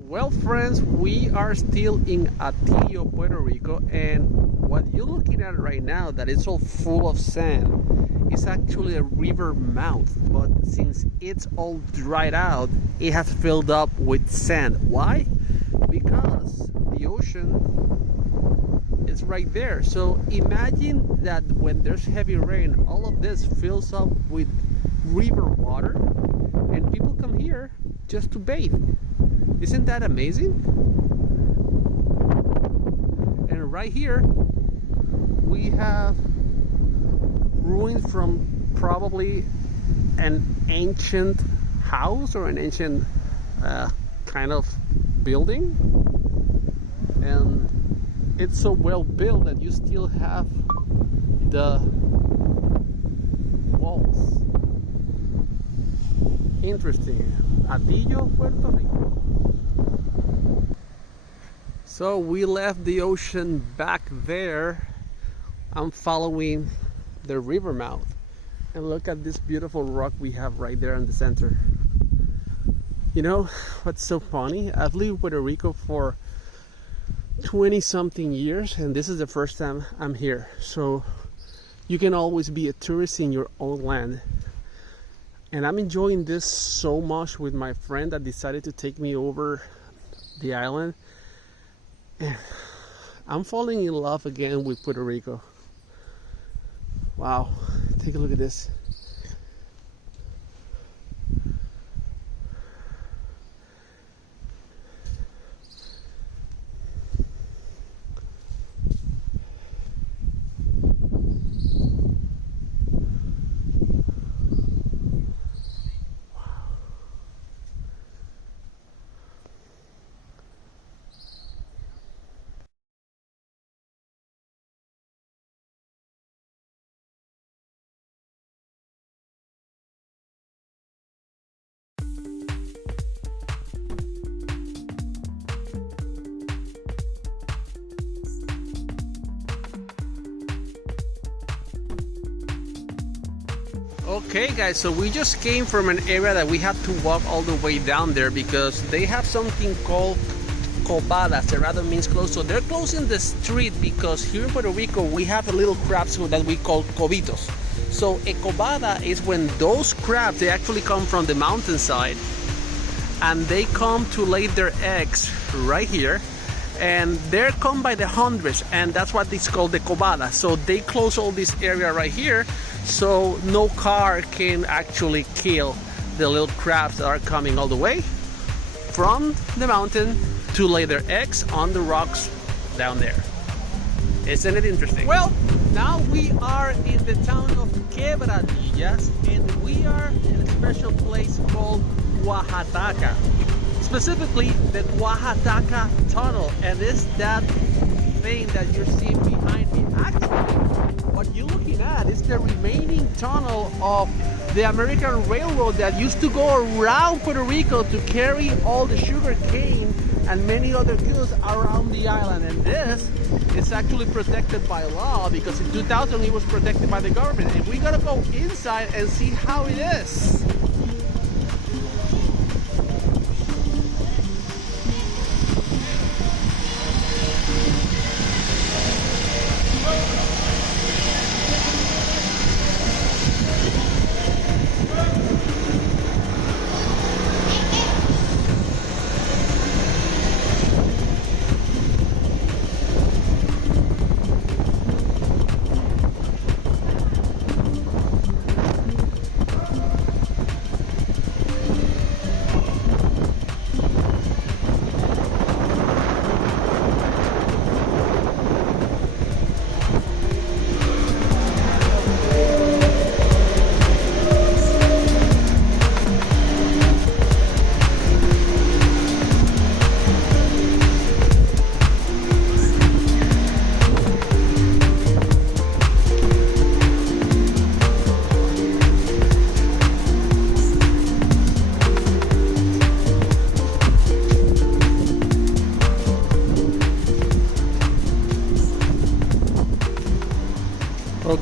Well, friends, we are still in Atillo, Puerto Rico, and what you're looking at right now, that it's all full of sand, is actually a river mouth. But since it's all dried out, it has filled up with sand. Why? Because the ocean is right there. So imagine that when there's heavy rain, all of this fills up with river water, and people come here just to bathe. Isn't that amazing? And right here we have ruins from probably an ancient house or an ancient kind of building, and it's so well built that you still have the walls. Interesting. Atillo, Puerto Rico. So we left the ocean back there. I'm following the river mouth, and look at this beautiful rock we have right there in the center. You know what's so funny? I've lived in Puerto Rico for 20 something years, and this is the first time I'm here. So you can always be a tourist in your own land, and I'm enjoying this so much with my friend that decided to take me over the island. I'm falling in love again with Puerto Rico. Wow, take a look at this. Okay guys, so we just came from an area that we had to walk all the way down there because they have something called cobada. Cerrado means closed, so they're closing the street because here in Puerto Rico we have a little crabs that we call cobitos. So a cobada is when those crabs, they actually come from the mountainside and they come to lay their eggs right here, and they're come by the hundreds, and that's what it's called, the cobada. So they close all this area right here so no car can actually kill the little crabs that are coming all the way from the mountain to lay their eggs on the rocks down there. Isn't it interesting? Well, now we are in the town of Quebradillas, and we are in a special place called Oaxaca. Specifically the Oaxaca tunnel, and it's that thing that you're seeing behind me. Actually, what you're looking at is the remaining tunnel of the American Railroad that used to go around Puerto Rico to carry all the sugar cane and many other goods around the island. And this is actually protected by law because in 2000 it was protected by the government. And we gotta go inside and see how it is.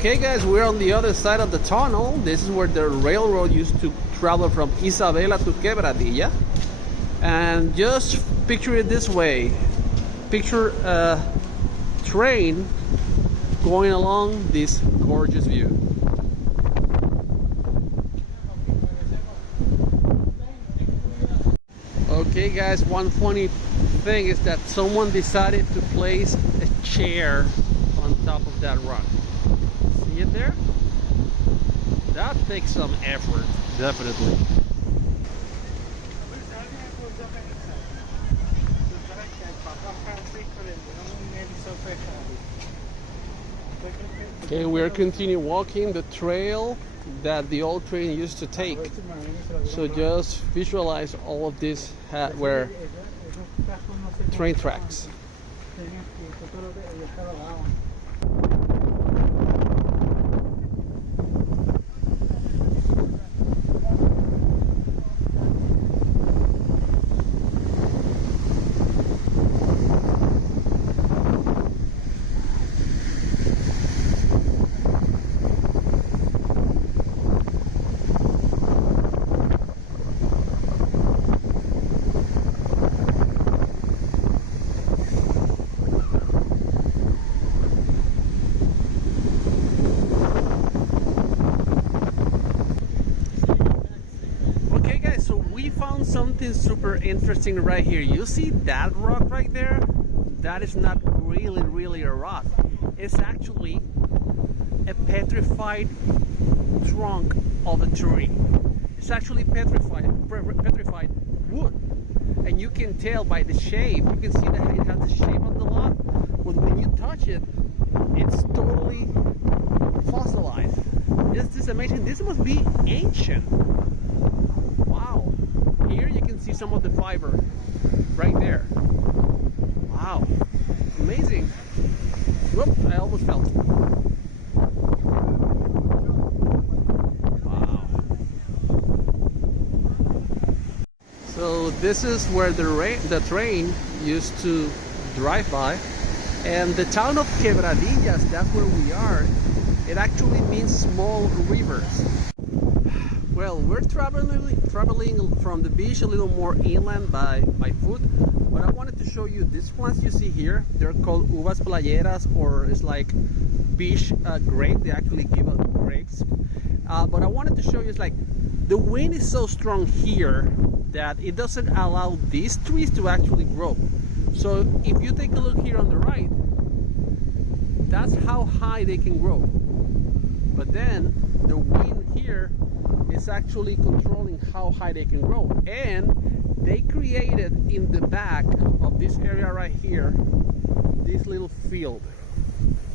Okay guys, we're on the other side of the tunnel. This is where the railroad used to travel from Isabela to Quebradilla. And just picture it this way. Picture a train going along this gorgeous view. Okay guys, one funny thing is that someone decided to place a chair on top of that rock. See it there? That takes some effort, definitely. Okay, we're continue walking the trail that the old train used to take. So just visualize all of this were train tracks. Something super interesting right here. You see that rock right there? That is not really a rock. It's actually a petrified trunk of a tree. It's actually petrified wood, and you can tell by the shape. You can see that it has the shape of the log, but when you touch it, it's totally fossilized. This is amazing. This must be ancient. Wow. Here you can see some of the fiber right there. Wow, amazing. Whoop, I almost fell. Wow. So this is where the train used to drive by, and the town of Quebradillas, that's where we are. It actually means small rivers. Well, we're traveling from the beach a little more inland by foot, but I wanted to show you these plants you see here. They're called uvas playeras, or it's like beach grape. They actually give us grapes. But I wanted to show you, it's like the wind is so strong here that it doesn't allow these trees to actually grow. So if you take a look here on the right, that's how high they can grow. But then the wind here is actually controlling how high they can grow, and they created in the back of this area right here this little field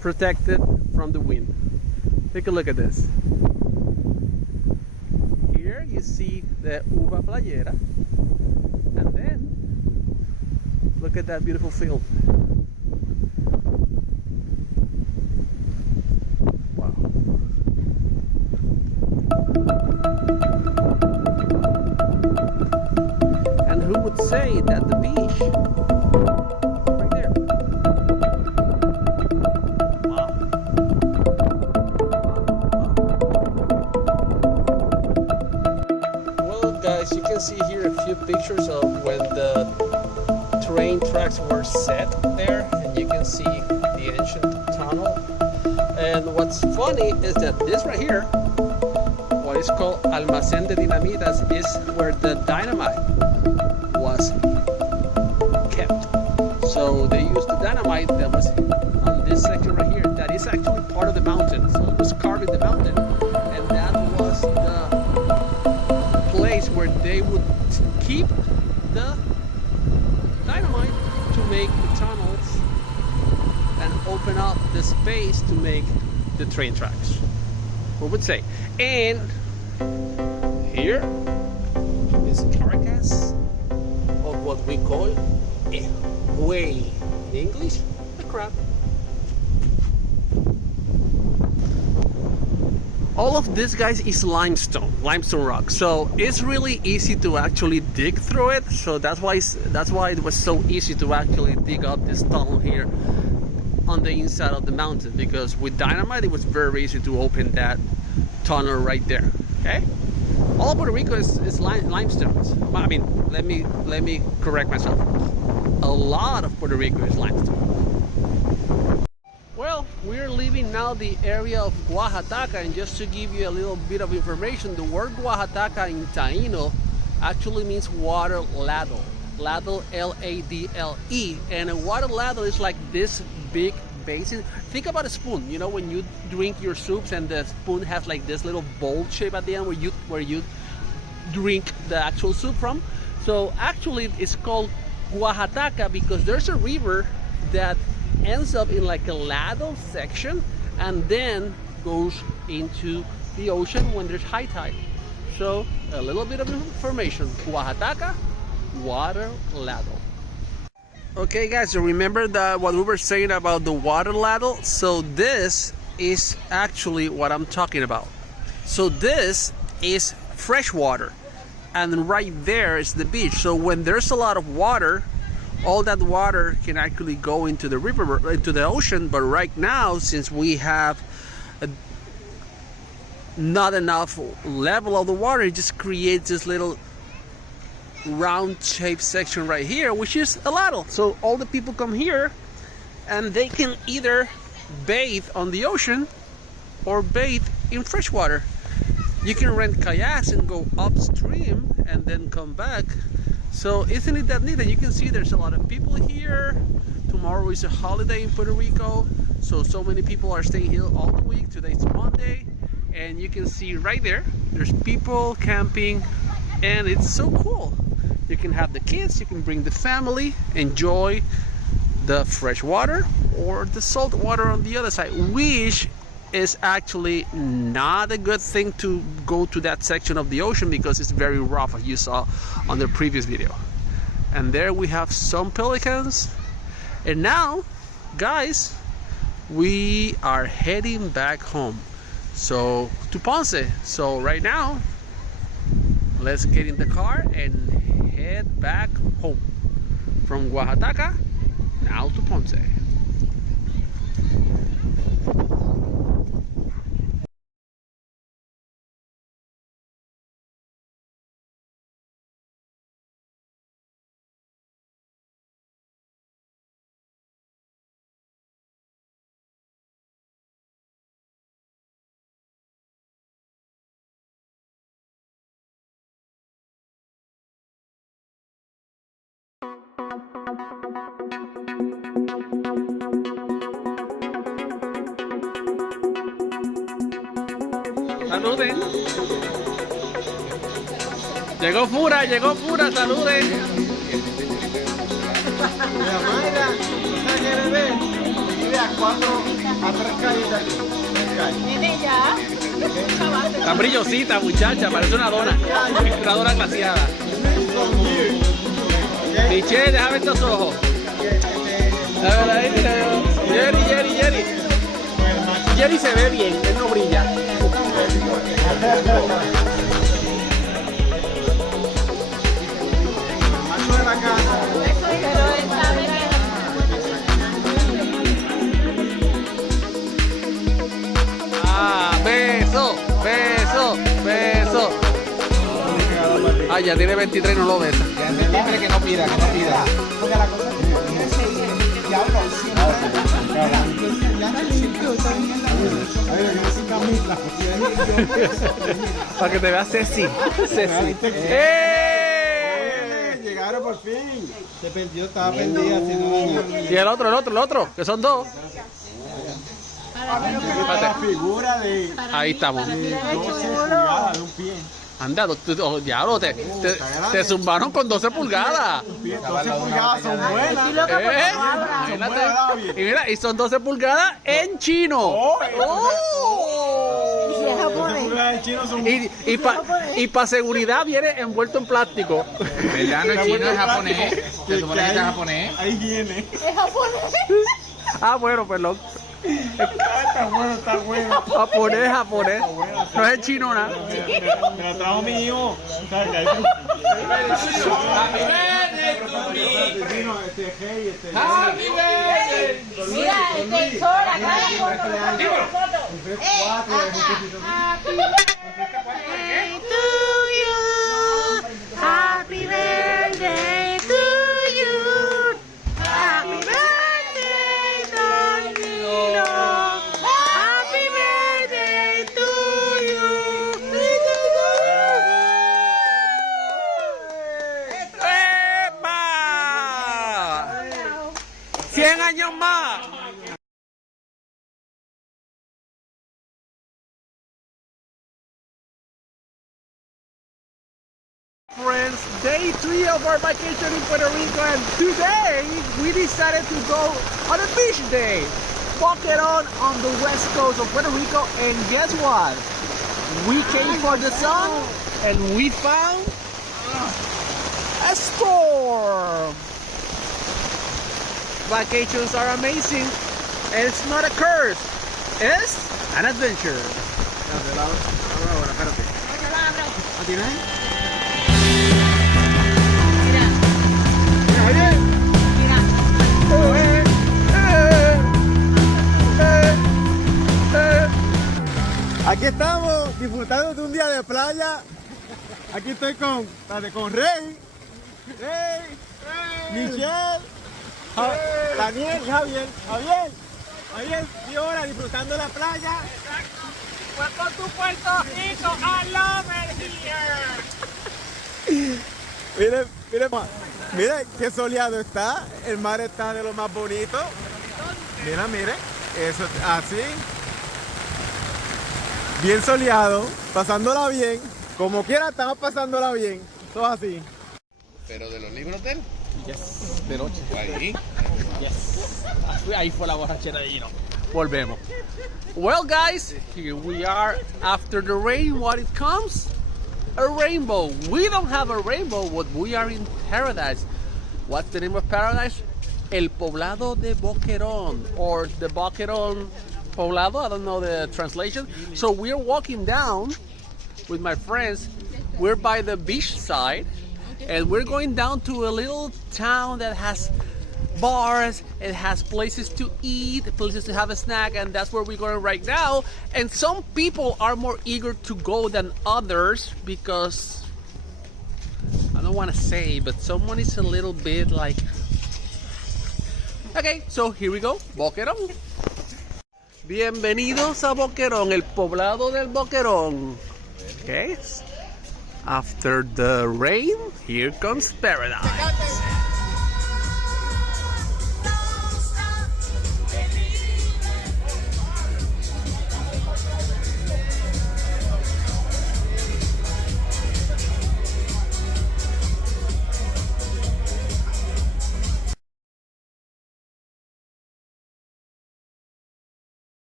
protected from the wind. Take a look at this. Here you see the uva playera, and then look at that beautiful field. Say that the beach right there. Wow. Well guys, you can see here a few pictures of when the train tracks were set there, and you can see the ancient tunnel. And what's funny is that this right here, what is called Almacén de Dinamitas, is where the dynamite was kept. So they used the dynamite that was on this section right here, that is actually part of the mountain. So it was carved in the mountain, and that was the place where they would keep the dynamite to make the tunnels and open up the space to make the train tracks, we would say. And here is a carcass of what we call a buey. In English, a crab. All of this, guys, is limestone rock. So it's really easy to actually dig through it. So that's why it was so easy to actually dig up this tunnel here. on the inside of the mountain, because with dynamite it was very easy to open that tunnel right there. Okay, all of Puerto Rico is limestones. I mean, let me correct myself. A lot of Puerto Rico is limestone. Well, we're leaving now the area of Oaxaca, and just to give you a little bit of information, the word Oaxaca in Taíno actually means water ladle. Ladle, L-A-D-L-E, and a water ladle is like this big basin. Think about a spoon. You know, when you drink your soups and the spoon has like this little bowl shape at the end where you drink the actual soup from. So actually it's called Oaxaca because there's a river that ends up in like a ladle section and then goes into the ocean when there's high tide. So a little bit of information. Oaxaca, water ladle. Okay guys, so remember that what we were saying about the water ladle? So this is actually what I'm talking about. So this is fresh water, and right there is the beach. So when there's a lot of water, all that water can actually go into the river, into the ocean. But right now, since we have not enough level of the water, it just creates this little round shaped section right here, which is a ladle. So all the people come here and they can either bathe on the ocean or bathe in fresh water. You can rent kayaks and go upstream and then come back. So isn't it that neat? And you can see there's a lot of people here. Tomorrow is a holiday in Puerto Rico, so many people are staying here all the week. Today's Monday, and you can see right there's people camping, and it's so cool. You can have the kids, you can bring the family, enjoy the fresh water or the salt water on the other side, which is actually not a good thing to go to that section of the ocean because it's very rough, as you saw on the previous video. And there we have some pelicans. And now, guys, we are heading back home, so to Ponce. So right now, let's get in the car and head back home from Oaxaca now to Ponce. Saluden. Llegó Fura, saluden. Mira, Mayra, ¿usted quiere ver? Mira, a 3 calles de aquí. 3 calles. Viene ya. Tan brillosita, muchacha, parece una dona glaciada. Michelle, déjame ver estos ojos. A ver ahí, mira. Jerry. Jerry se ve bien, él no brilla. Macho de la casa. Pero él sabe que beso. Ah, ya tiene 23 y no lo besa. Ya es libre que no pida. Porque la cosa es que ya hablo Para que te veas Ceci. Llegaron por fin. Se perdió, estaba perdida. Y el otro, que son dos. La figura de Ahí estamos. 12 pulgadas de un pie. Anda, diablo, te zumbaron con 12 pulgadas. 12 pulgadas son buenas. Imagínate. Y mira, y son 12 pulgadas en chino. Oh. 12 japonés. pulgadas en chino son buenas. Y para seguridad viene envuelto en plástico. ¿Verdad? No es chino, es japonés. Se supone que es japonés. Ahí viene. es japonés. Ah, bueno, perdón. Está bueno. Japonés. No es chino nada. Me la trajo mi hijo. Happy birthday. Mira, este sol, acá la foto, la foto. Happy birthday to you. Happy birthday to you. Happy birthday, Don Nino. Happy birthday to you. ¡Epa! 100 años más. Friends, day 3 of our vacation in Puerto Rico, and today we decided to go on a beach day. Boquerón on the west coast of Puerto Rico, and guess what? We came for the sun and we found a storm. Vacations are amazing, and it's not a curse, it's an adventure. Aquí estamos disfrutando de un día de playa. Aquí estoy con Rey, Michelle, Daniel y Javier. Javier y ahora disfrutando la playa. Welcome to Puerto Rico, I love it here. Miren qué soleado está. El mar está de lo más bonito. Miren, eso así. Bien soleado, pasándola bien. Como quiera estamos pasándola bien. Todo así. Pero de los libros de él. Yes, de noche. Ahí. Yes. Ahí fue la borrachera de Gino. Volvemos. Well, guys, here we are. After the rain, what it comes? A rainbow. We don't have a rainbow, but we are in paradise. What's the name of paradise? El Poblado de Boquerón, or the Boquerón Poblado. I don't know the translation. So we're walking down with my friends. We're by the beach side, and we're going down to a little town that has bars, it has places to eat, places to have a snack, and that's where we're going right now. And some people are more eager to go than others because I don't want to say, but someone is a little bit like, okay, so here we go, Boquerón. Bienvenidos a Boquerón, el poblado del Boquerón. Okay, after the rain, here comes paradise.